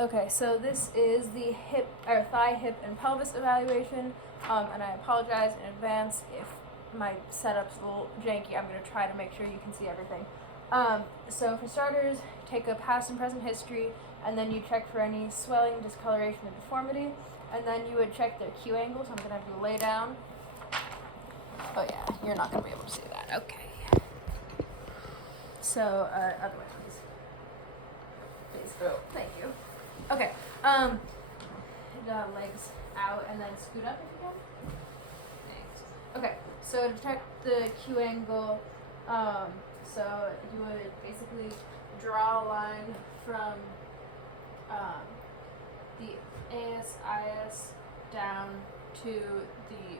Okay, so this is the thigh, hip, and pelvis evaluation, and I apologize in advance if my setup's a little janky. I'm going to try to make sure you can see everything. So for starters, take a past and present history, and then you check for any swelling, discoloration, or deformity, and then you would check their Q angle, so I'm going to have you lay down. Oh yeah, you're not going to be able to see that. Okay. So, other way, please. Please. Oh, thank you. Okay, legs out and then scoot up if you can. Thanks. Okay, so to check the Q angle, so you would basically draw a line from the ASIS down to the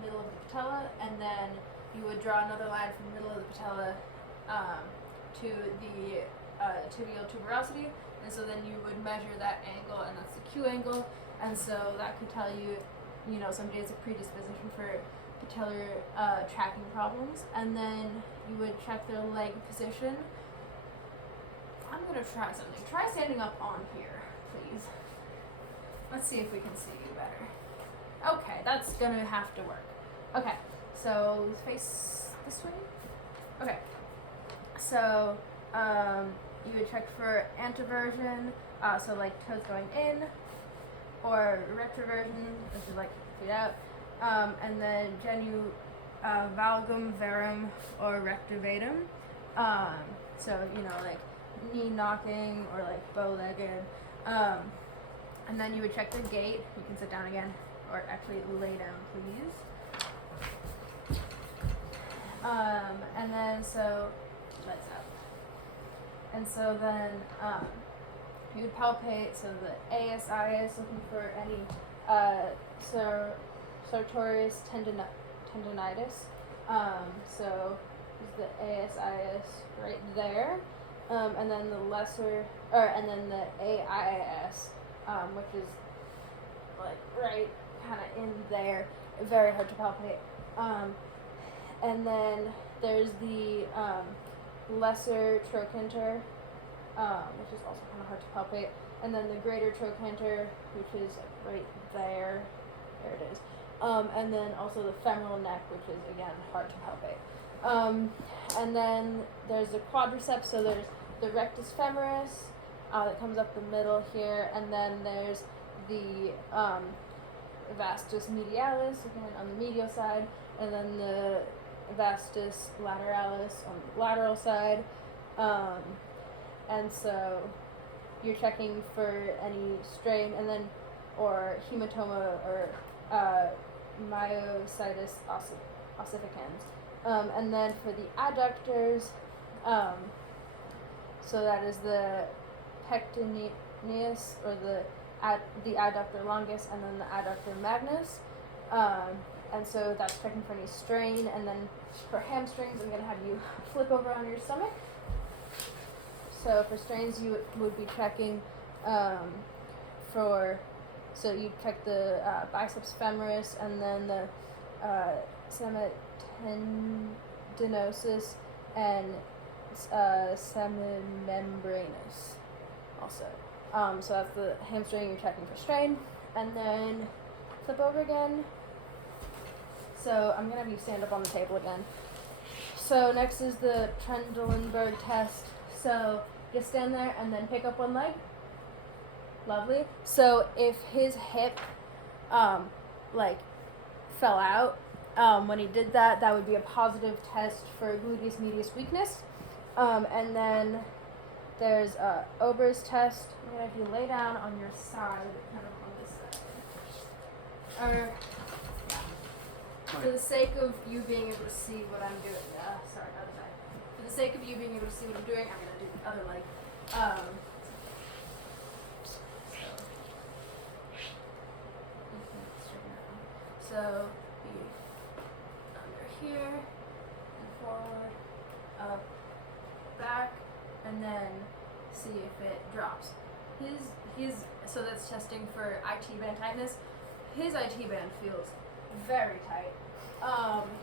middle of the patella, and then you would draw another line from the middle of the patella to the tibial tuberosity, and so then you would measure that angle, and that's the Q angle, and so that could tell you, somebody has a predisposition for patellar tracking problems, and then you would check their leg position. I'm gonna try something. Try standing up on here, please. Let's see if we can see you better. Okay, that's gonna have to work. Okay, so face this way. Okay, so you would check for anteversion, so like toes going in, or retroversion, which is like feet out, and then genu valgum verum or rectivatum. So like knee knocking or like bow-legged, and then you would check the gait. You can sit down again, or actually lay down, please. And then so legs out. And so then you would palpate, so the ASI is looking for any sartorius tendinitis. So is the ASIS right there, and then and then the AIS, which is like right kind of in there, very hard to palpate. And then there's the lesser trochanter, which is also kind of hard to palpate, and then the greater trochanter, which is right there. There it is. And then also the femoral neck, which is again hard to palpate. And then there's the quadriceps, so there's the rectus femoris that comes up the middle here, and then there's the vastus medialis, again on the medial side, and then the vastus lateralis on the lateral side. And so you're checking for any strain, and then or hematoma or myositis ossificans. And then for the adductors, so that is the pectineus or the adductor longus, and then the adductor magnus. And so that's checking for any strain. And then for hamstrings, I'm going to have you flip over on your stomach. So for strains, you would be checking so you check the biceps femoris, and then the semitendinosus and semimembranous also. So that's the hamstring, you're checking for strain. And then flip over again. So I'm going to have you stand up on the table again. So next is the Trendelenburg test. So just stand there and then pick up one leg. Lovely. So if his hip fell out when he did that, that would be a positive test for gluteus medius weakness. And then there's Ober's test. I'm going to have you lay down on your side, kind of on this side. Or for the sake of you being able to see what I'm doing, sorry, other side. For the sake of you being able to see what I'm doing, I'm going to do the other leg. So be under here, and forward, up, back, and then see if it drops. So that's testing for IT band tightness. His IT band feels very tight,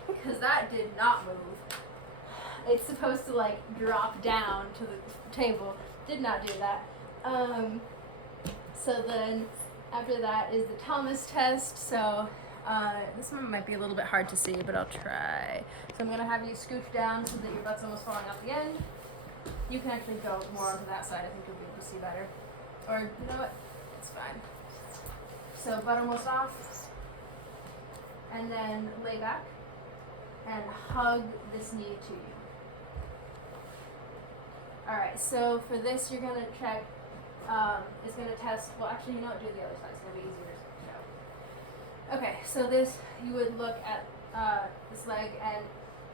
because that did not move. It's supposed to drop down to the table. Did not do that. So then after that is the Thomas test. So this one might be a little bit hard to see, but I'll try. So I'm gonna have you scooch down so that your butt's almost falling out the end. You can actually go more onto that side. I think you'll be able to see better. Or you know what? It's fine. So butt almost off. And then lay back and hug this knee to you. Alright, so for this you're gonna check, it's gonna test, well actually you know what, do the other side, it's gonna be easier to show. Okay, so this, you would look at this leg, and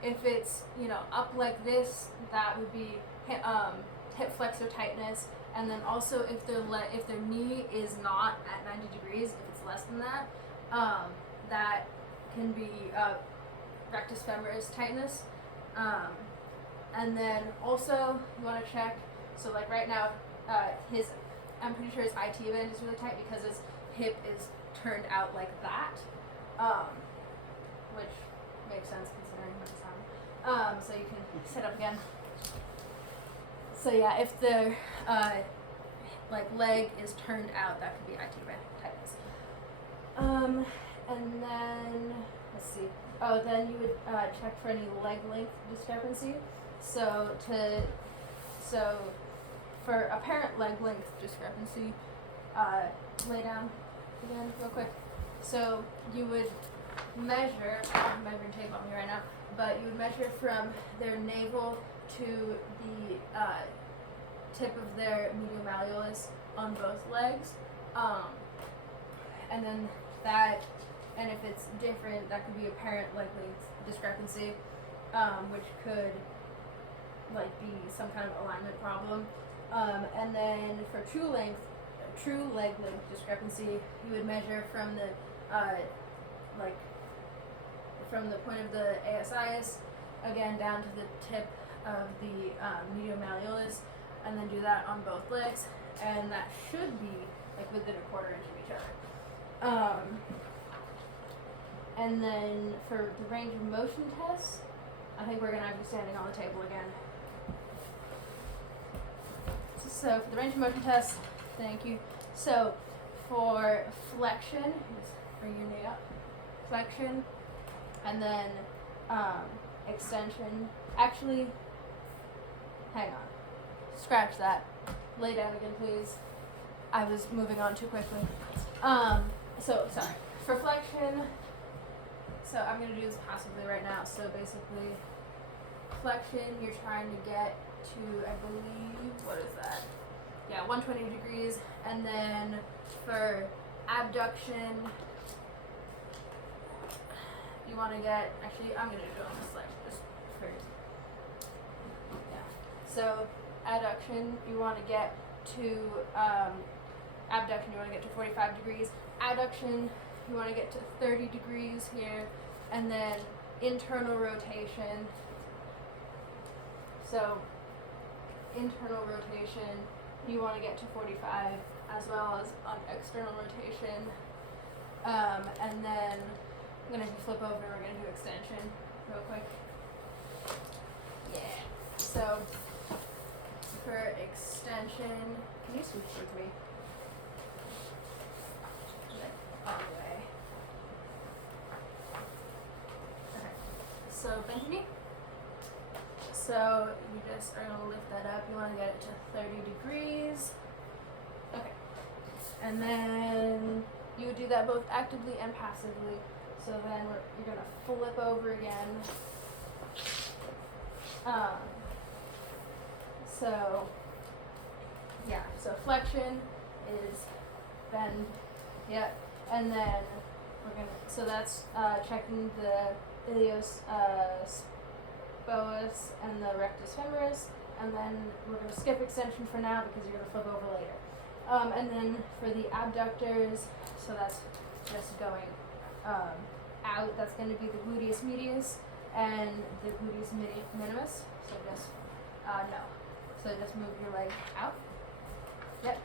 if it's, you know, up like this, that would be hip flexor tightness, and then also if their knee is not at 90 degrees, if it's less than that, that can be rectus femoris tightness. And then also you want to check, so like right now, I'm pretty sure his IT band is really tight because his hip is turned out like that, which makes sense considering what it's on. So you can sit up again. So yeah, if the like leg is turned out, that could be IT band tightness. And then let's see. Oh, then you would check for any leg length discrepancy. So for apparent leg length discrepancy, lay down again real quick. So you would measure, I'm measuring tape on me right now, but you would measure from their navel to the tip of their medial malleolus on both legs, and then that, and if it's different, that could be apparent leg length discrepancy, which could like be some kind of alignment problem. And then for true leg length discrepancy, you would measure from the from the point of the ASIS again down to the tip of the medial malleolus, and then do that on both legs, and that should be like within a quarter inch of each other. And then for the range of motion test, I think we're gonna have you standing on the table again. So for the range of motion test, thank you. So for flexion, just bring your knee up, flexion, and then extension. Actually, hang on, scratch that. Lay down again, please. I was moving on too quickly. So sorry. For flexion, so I'm gonna do this passively right now. So basically, flexion, you're trying to get to, I believe, what is that? Yeah, 120 degrees. And then for abduction, you want to get, actually, I'm going to do it on this leg, just for, yeah. So adduction, you want to get to, abduction, you want to get to 45 degrees. Adduction, you want to get to 30 degrees here. And then internal rotation. So internal rotation, you want to get to 45, as well as on external rotation. And then I'm going to flip over and we're going to do extension real quick. Yeah. So for extension, can you switch with me? All the way. Okay. So bend your knee. So you just are going to lift that up. You want to get it to 30 degrees. Okay. And then you would do that both actively and passively. So then you're going to flip over again. So yeah, so flexion is bend. Yep. And then we're going to, so that's checking the ilios, boas and the rectus femoris, and then we're going to skip extension for now because you're going to flip over later. And then for the abductors, so that's just going out, that's going to be the gluteus medius and the gluteus minimus. So just, no. So just move your leg out. Yep.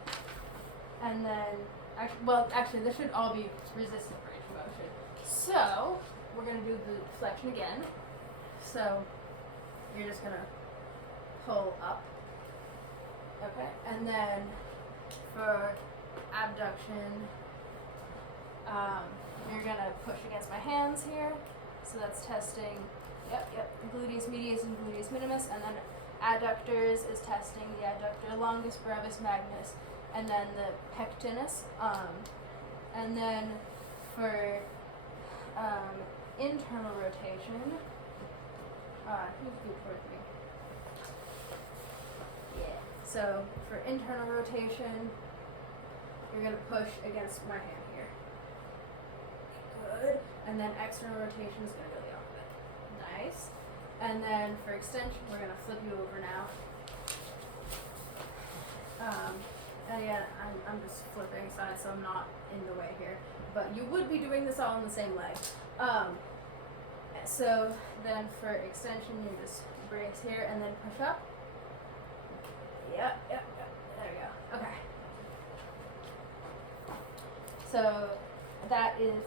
And then, actually this should all be resistant range of motion. So we're going to do the flexion again. So you're just going to pull up. Okay. And then for abduction. You're gonna push against my hands here. So that's testing, gluteus medius and gluteus minimus, and then adductors is testing the adductor longus, brevis, magnus, and then the pectinus. And then for internal rotation, who's good towards me? Yeah. So for internal rotation, you're gonna push against my hand here. Good. And then external rotation is gonna go the opposite. Nice. And then for extension, we're gonna flip you over now. And again, I'm just flipping aside, so I'm not in the way here. But you would be doing this all on the same leg. So then for extension, you just brace here and then push up. Yep. There we go. Okay. So that is,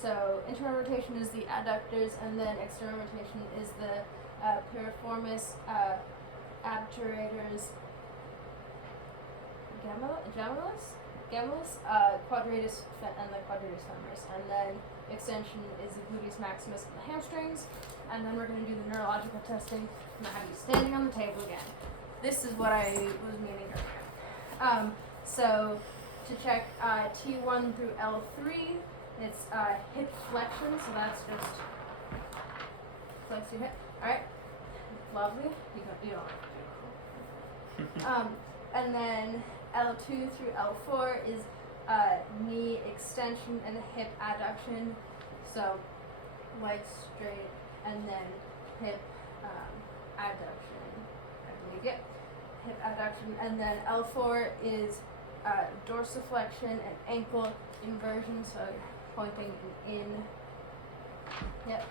so internal rotation is the adductors, and then external rotation is the piriformis, abturators, gemellus, quadratus, and the quadratus femoris. And then extension is the gluteus maximus and the hamstrings. And then we're going to do the neurological testing. I'm going to have you standing on the table again. This is what I was meaning earlier. So to check T1 through L3, it's hip flexion, so that's just flex your hip. Alright, lovely. You don't have to do it. And then L2 through L4 is knee extension and hip adduction, so legs straight, and then hip adduction, I believe, yep. Hip adduction, and then L4 is dorsiflexion and ankle inversion, so pointing in. Yep.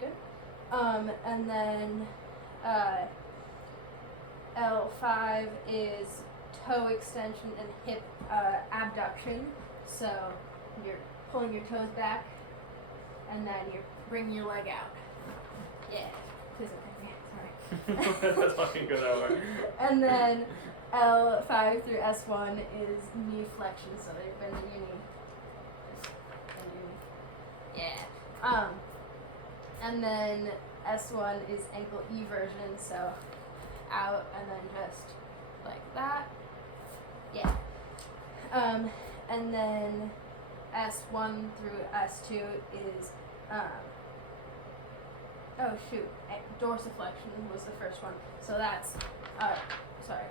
Good. And then L5 is toe extension and hip abduction, so you're pulling your toes back, and then you're bringing your leg out. Yeah. Please don't hit me. Sorry. That's fucking good over. And then L5 through S1 is knee flexion, so you're bending your knee. Just bend your knee. Yeah. And then S1 is ankle eversion, so out and then just like that. Yeah. And then S1 through S2 is oh shoot, dorsiflexion was the first one. So that's sorry.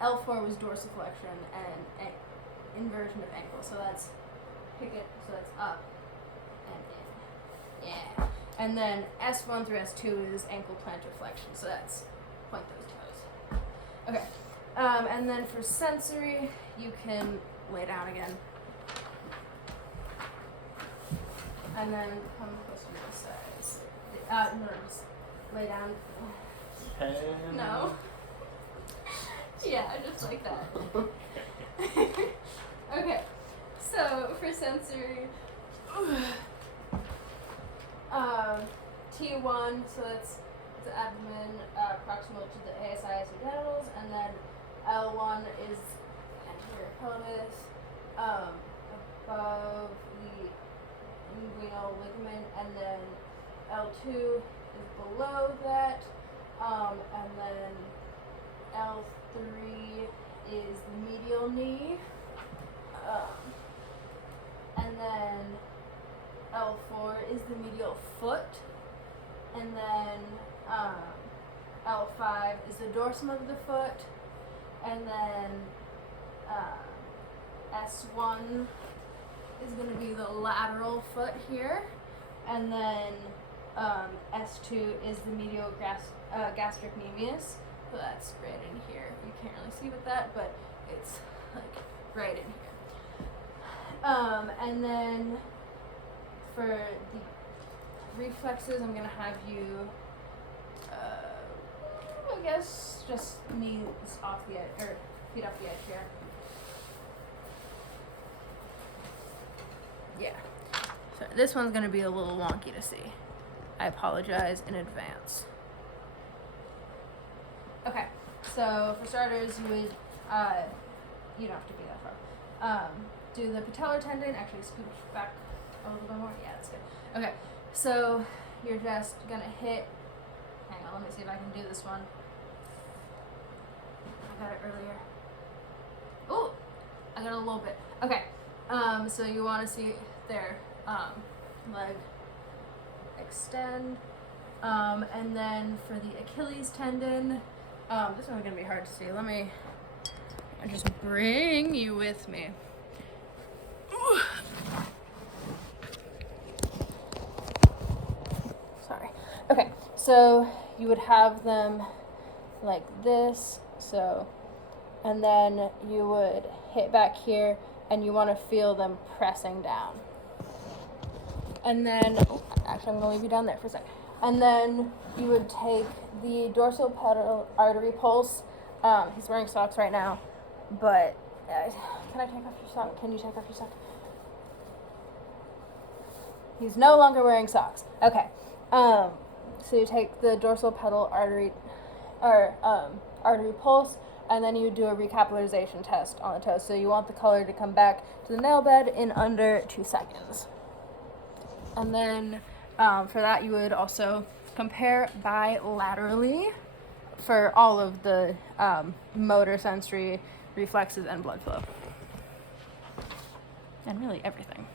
L4 was dorsiflexion and inversion of ankle. So that's pick it. So that's up and in. Yeah. And then S1 through S2 is ankle plantar flexion. So that's point those toes. Okay. And then for sensory, you can lay down again. And then come closer to the sides. No, just lay down. No. Yeah, just like that. Okay. So for sensory, T1, so that's the abdomen proximal to the ASI genitals, and then L1 is anterior pelvis, above the inguinal ligament, and then L2 is below that, and then L3 is the medial knee, and then L4 is the medial foot, and then L5 is the dorsum of the foot, and then S1 is going to be the lateral foot here, and then S2 is the medial gastric medius, so that's right in here. You can't really see with that, but it's like right in here. And then for the reflexes, I'm going to have you, I guess, just knees off the edge, or feet off the edge here. Yeah. So this one's going to be a little wonky to see. I apologize in advance. Okay, so for starters, you would you don't have to be that far. Do the patellar tendon, actually scooch back a little bit more. Yeah, that's good. Okay, so you're just gonna hit, hang on, let me see if I can do this one. I got it earlier. Oh, I got a little bit. Okay, so you wanna see their leg extend. And then for the Achilles tendon, this one's gonna be hard to see. Let me just bring you with me. Ooh. Sorry. Okay, so you would have them like this, so, and then you would hit back here, and you want to feel them pressing down. And then, actually I'm gonna leave you down there for a second. And then you would take the dorsal pedal artery pulse. He's wearing socks right now, but can I take off your sock? Can you take off your sock? He's no longer wearing socks. Okay. So you take the dorsal pedal artery, or artery pulse, and then you do a recapitalization test on the toes. So you want the color to come back to the nail bed in under 2 seconds. And then for that, you would also compare bilaterally for all of the motor, sensory, reflexes, and blood flow. And really everything.